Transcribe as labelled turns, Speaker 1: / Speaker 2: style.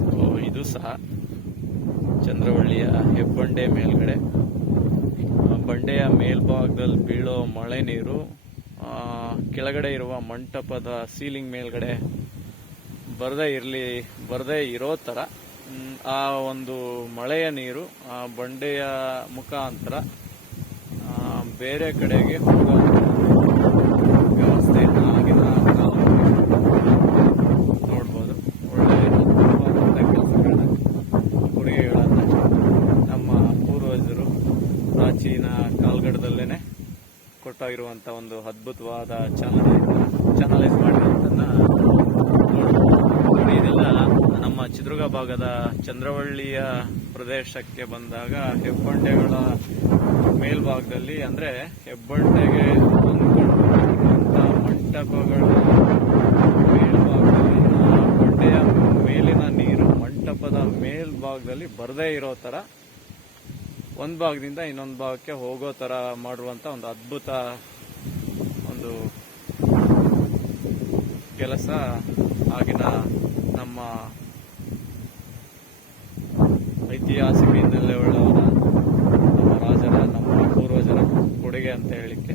Speaker 1: So ಇದು ಸಹ ಚಂದ್ರವಳ್ಳಿಯ ಹೆಬ್ಬಂಡೆ ಮೇಲ್ಗಡೆ. ಬಂಡೆಯ ಮೇಲ್ಭಾಗದಲ್ಲಿ ಬೀಳೋ ಮಳೆ ನೀರು ಕೆಳಗಡೆ ಇರುವ ಮಂಟಪದ ಸೀಲಿಂಗ್ ಮೇಲ್ಗಡೆ ಬರದೇ ಇರಲಿ, ಬರದೇ ಇರೋ ಥರ ಆ ಒಂದು ಮಳೆಯ ನೀರು, ಆ ಬಂಡೆಯ ಮುಖಾಂತರ ಬೇರೆ ಕಡೆಗೆ ಹೋಗೋ ಪ್ರಾಚೀನ ಕಾಲ್ಗಡದಲ್ಲೇನೆ ಕೊಟ್ಟಾಗಿರುವಂತ ಒಂದು ಅದ್ಭುತವಾದ ಚಾನಲ್ ಚಾನಲೈಸ್ ನೋಡಿ ಇದೆಲ್ಲ ನಮ್ಮ ಚಿತ್ರದುರ್ಗ ಭಾಗದ ಚಂದ್ರವಳ್ಳಿಯ ಪ್ರದೇಶಕ್ಕೆ ಬಂದಾಗ ಹೆಬ್ಬಂಡೆಗಳ ಮೇಲ್ಭಾಗದಲ್ಲಿ ಅಂದ್ರೆ ಹೆಬ್ಬಂಡೆಗೆ ಹೊಂದ್ಕೊಂಡಿರುವಂತ ಮಂಟಪಗಳ ಮೇಲ್ಭಾಗದಲ್ಲಿ ಬಂಡೆಯ ಮೇಲಿನ ನೀರು ಮಂಟಪದ ಮೇಲ್ಭಾಗದಲ್ಲಿ ಬರದೇ ಇರೋ ತರ ಒಂದ್ ಭಾಗದಿಂದ ಇನ್ನೊಂದು ಭಾಗಕ್ಕೆ ಹೋಗೋ ತರ ಮಾಡುವಂಥ ಒಂದು ಅದ್ಭುತ ಒಂದು ಕೆಲಸ ಆಗಿನ ನಮ್ಮ ಐತಿಹಾಸಿಕ ಹಿನ್ನೆಲೆ ಉಳ್ಳವರ ನಮ್ಮ ರಾಜರ, ನಮ್ಮ ಪೂರ್ವಜರ ಕೊಡುಗೆ ಅಂತ ಹೇಳಿಕ್ಕೆ